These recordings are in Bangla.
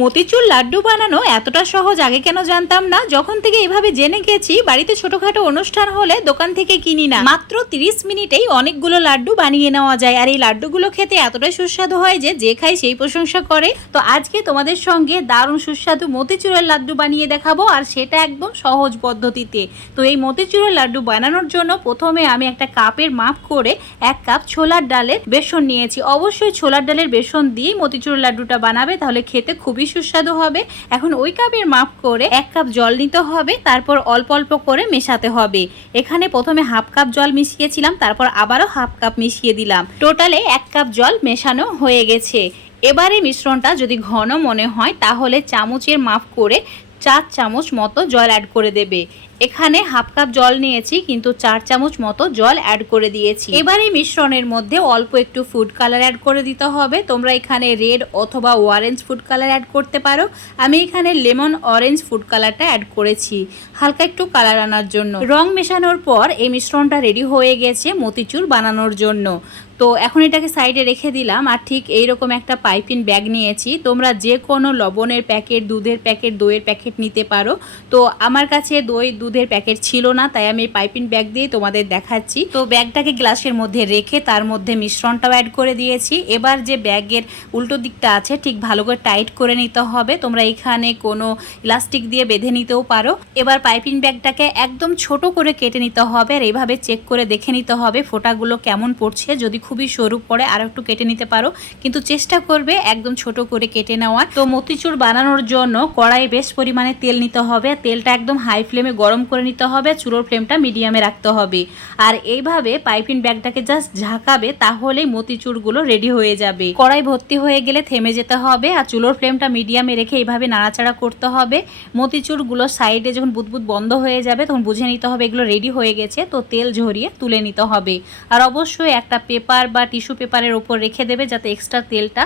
মতিচুর লাড্ডু বানানো এতটা সহজ আগে কেন জানতাম না? যখন থেকে এভাবে জেনে গেছি, বাড়িতে ছোটখাটো অনুষ্ঠান হলে দোকান থেকে কিনি না। মাত্র 30 মিনিটেই অনেকগুলো লাড্ডু বানিয়ে নেওয়া যায়। আর এই লাড্ডুগুলো খেতে এতটাই সুস্বাদু হয় যে যে খাই সেই প্রশংসা করে। তো আজকে তোমাদের সঙ্গে দারুণ সুস্বাদু মতিচুরের লাড্ডু বানিয়ে দেখাবো, আর সেটা একদম সহজ পদ্ধতিতে। তো এই মতিচুরের লাড্ডু বানানোর জন্য প্রথমে আমি একটা কাপের মাপ করে এক কাপ ছোলার ডালের বেসন নিয়েছি। অবশ্যই ছোলার ডালের বেসন দিয়েই মতিচুরের লাড্ডুটা বানাবে, তাহলে খেতে খুবই সুস্বাদু হবে। এখন ওই কাপের মাপ করে এক কাপ জল নিতে হবে, তারপর অল্প অল্প করে মেশাতে হবে। এখানে প্রথমে হাফ কাপ জল মিশিয়েছিলাম, তারপর আবারও হাফ কাপ মিশিয়ে দিলাম। টোটালে এক কাপ জল মেশানো হয়ে গেছে। এবারে মিশ্রণটা যদি ঘন মনে হয়, তাহলে চামচের মাপ করে চার চামচ মতো জল অ্যাড করে দেবে। এখানে হাফ কাপ জল নিয়েছি, কিন্তু চার চামচ মতো জল অ্যাড করে দিয়েছি। এবার এই মিশ্রণের মধ্যে অল্প একটু ফুড কালার অ্যাড করে দিতে হবে। তোমরা এখানে রেড অথবা অরেঞ্জ ফুড কালার অ্যাড করতে পারো। আমি এখানে লেমন অরেঞ্জ ফুড কালারটা অ্যাড করেছি, হালকা একটু কালার আনার জন্য। রং মেশানোর পর এই মিশ্রণটা রেডি হয়ে গেছে মতিচুর বানানোর জন্য। তো এখন এটাকে সাইডে রেখে দিলাম, আর ঠিক এইরকম একটা পাইপিন ব্যাগ নিয়েছি। তোমরা যে কোনো লবণের প্যাকেট দুধের প্যাকেট দইয়ের প্যাকেট নিতে পারো। তো আমার কাছে দই দুধের প্যাকেট ছিল না, তাই আমি পাইপিন ব্যাগ দিয়ে তোমাদের দেখাচ্ছি। তো ব্যাগটাকে গ্লাসের মধ্যে রেখে তার মধ্যে মিশ্রণটাও অ্যাড করে দিয়েছি। এবার যে ব্যাগের উল্টো দিকটা আছে, ঠিক ভালো করে টাইট করে নিতে হবে। তোমরা এখানে কোনো ইলাস্টিক দিয়ে বেঁধে নিতেও পারো। এবার পাইপিং ব্যাগটাকে একদম ছোট করে কেটে নিতে হবে আর এইভাবে চেক করে দেখে নিতে হবে ফোঁটাগুলো কেমন পড়ছে। যদি খুবই সরু পড়ে, আর একটু কেটে নিতে পারো। কিন্তু চেষ্টা করবে একদম ছোট করে কেটে নেওয়ার। তো মতিচুর বানানোর জন্য কড়াইয়ে বেশ পরিমাণে তেল নিতে হবে। তেলটা একদম হাই ফ্লেমে গরম করে নিতে হবে, চুলোর ফ্লেমটা মিডিয়ামে রাখতে হবে। আর এইভাবে পাইপিং ব্যাগটাকে জাস্ট ঝাঁকাবে, তাহলেই মতিচুরগুলো রেডি হয়ে যাবে। কড়াই ভর্তি হয়ে গেলে থেমে যেতে হবে আর চুলোর ফ্লেমটা মিডিয়ামে রেখে এইভাবে নাড়াচাড়া করতে হবে। মতিচুরগুলো সাইডে যখন বুদবুদ বন্ধ হয়ে যাবে, তখন বুঝে নিতে হবে এগুলো রেডি হয়ে গেছে, তো তেল ঝরিয়ে তুলে নিতে হবে। আর অবশ্যই একটা পেপার বা টিস্যু পেপারের ওপর রেখে দেবে যাতে এক্সট্রা তেলটা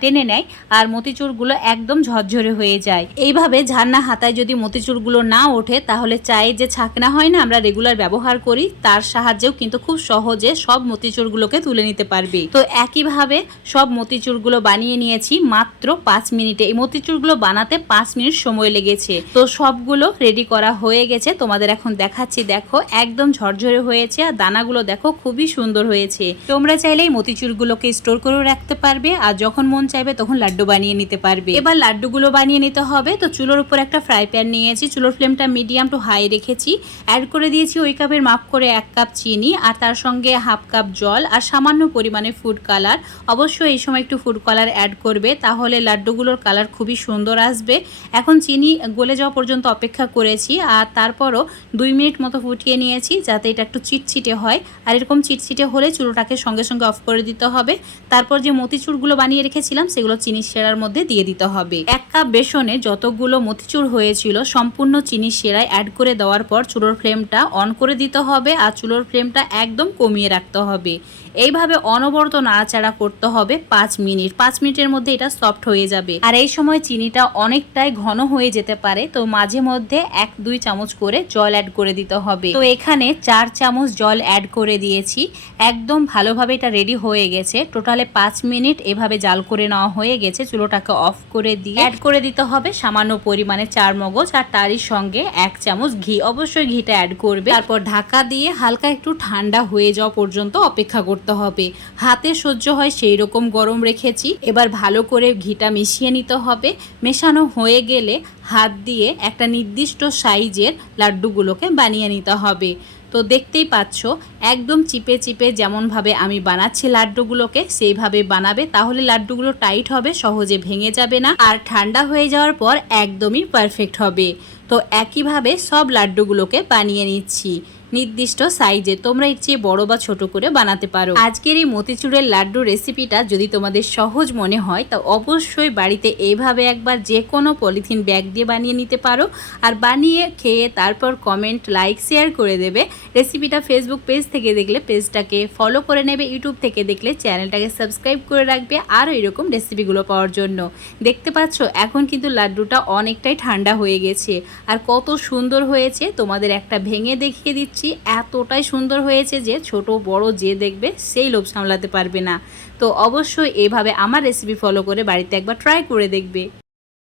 টেনে নেয় আর মতিচুরগুলো একদম ঝরঝরে হয়ে যায়। এইভাবে ঝান্না হাতায় যদি মতিচুরগুলো না ওঠে, তাহলে চায়ের যে ছাকনা হয় না আমরা রেগুলার ব্যবহার করি, তার সাহায্যেও কিন্তু খুব সহজে সব মতিচুরগুলোকে তুলে নিতে পারবে। তো একইভাবে সব মতিচুরগুলো বানিয়ে নিয়েছি মাত্র পাঁচ মিনিটে। এই মতিচুরগুলো বানাতে পাঁচ মিনিট সময় লেগেছে। তো সবগুলো রেডি করা হয়ে গেছে। তোমাদের এখন দেখাচ্ছি, দেখো, একদম ঝরঝরে হয়েছে আর দানাগুলো দেখো খুবই সুন্দর হয়েছে। তোমরা চাইলে এই মতিচুরগুলোকে স্টোর করেও রাখতে পারবে আর যখন মন চাইবে তখন লাড্ডু বানিয়ে নিতে পারবে। এবার লাড্ডুগুলো বানিয়ে নিতে হবে। তো চুলোর উপর একটা ফ্রাই প্যান নিয়েছি। চুলোর ফ্লেমটা মিডিয়াম টু হাই রেখেছি। অ্যাড করে দিয়েছি ওই কাপের মাপ করে এক কাপ চিনি আর তার সঙ্গে হাফ কাপ জল আর সামান্য পরিমাণে ফুড কালার অবশ্যই এই সময় একটু ফুড কালার অ্যাড করবে, তাহলে লাড্ডুগুলোর কালার খুবই সুন্দর আসবে। এখন চিনি গলে যাওয়া পর্যন্ত অপেক্ষা করেছি আর তারপরও দুই মিনিট মতো ফুটিয়ে নিয়েছি যাতে এটা একটু চিটচিটে হয়। আর এরকম চিটচিটে হলে চুলোটাকে সঙ্গে সঙ্গে অফ করে দিতে হবে। তারপর যে মতিচুরগুলো বানিয়ে রেখেছিলাম, সেগুলো চিনি সেরার মধ্যে দিয়ে দিতে হবে। এক কাপ বেসনে যতগুলো মতিচুর হয়েছিল, সম্পূর্ণ চিনি সেরায় অ্যাড করে দেওয়ার পর চুলোর ফ্লেমটা অন করে দিতে হবে আর চুলোর ফ্লেমটা একদম কমিয়ে রাখতে হবে। এইভাবে অনবরত নাড়াচাড়া করতে হবে পাঁচ মিনিট। পাঁচ মিনিটের মধ্যে এটা সফট হয়ে যাবে। আর এই সময় চিনিটা অনেকটাই ঘন হয়ে যেতে পারে, তো মাঝে মধ্যে এক, দুই চামচ করে জল অ্যাড করে দিতে হবে। তো এখানে চার চামচ জল অ্যাড করে দিয়েছি। একদম ভালোভাবে এটা রেডি হয়ে গেছে। টোটালে পাঁচ মিনিট এভাবে জাল করে নেওয়া হয়ে গেছে। চুলোটাকে অফ করে দিয়ে অ্যাড করে দিতে হবে সামান্য পরিমাণে চার মগজ আর তারই সঙ্গে এক চামচ ঘি। অবশ্যই ঘিটা অ্যাড করবে। তারপর ঢাকা দিয়ে হালকা একটু ঠান্ডা হয়ে যাওয়া পর্যন্ত অপেক্ষা করতে হবে। হাতে সহ্য হয় সেই রকম গরম রেখেছি। এবার ভালো করে ঘিটা মিশিয়ে নিতে হবে। মেশানো হয়ে গেলে হাত দিয়ে একটা নির্দিষ্ট সাইজের লাড্ডুগুলোকে বানিয়ে নিতে হবে। তো দেখতেই পাচ্ছ, একদম চিপে চিপে যেমনভাবে আমি বানাচ্ছি লাড্ডুগুলোকে, সেইভাবে বানাবে। তাহলে লাড্ডুগুলো টাইট হবে, সহজে ভেঙে যাবে না। আর ঠান্ডা হয়ে যাওয়ার পর একদমই পারফেক্ট হবে। তো একইভাবে সব লাড্ডুগুলোকে বানিয়ে নিচ্ছি। নির্দিষ্ট সাইজে তোমরা এর চেয়ে বড় বা ছোট করে বানাতে পারো। আজকের এই মতিচুরের লাড্ডু রেসিপিটা যদি তোমাদের সহজ মনে হয়, তা অবশ্যই বাড়িতে এইভাবে একবার যে কোনো পলিথিন ব্যাগ দিয়ে বানিয়ে নিতে পারো। আর বানিয়ে খেয়ে তারপর কমেন্ট, লাইক, শেয়ার করে দেবে। রেসিপিটা ফেসবুক পেজ থেকে দেখলে পেজটাকে ফলো করে নেবে, ইউটিউব থেকে দেখলে চ্যানেলটাকে সাবস্ক্রাইব করে রাখবে, আরও এরকম রেসিপিগুলো পাওয়ার জন্য। দেখতে পাচ্ছ, এখন কিন্তু লাড্ডুটা অনেকটাই ঠান্ডা হয়ে গেছে। আর কত সুন্দর হয়েছে, তোমাদের একটা ভেঙে দেখিয়ে দিচ্ছি। এতটাই সুন্দর হয়েছে যে, ছোট বড় যে দেখবে, সেই লোভ সামলাতে পারবে না। তো অবশ্যই এভাবে আমার রেসিপি ফলো করে বাড়িতে একবার ট্রাই করে দেখবে।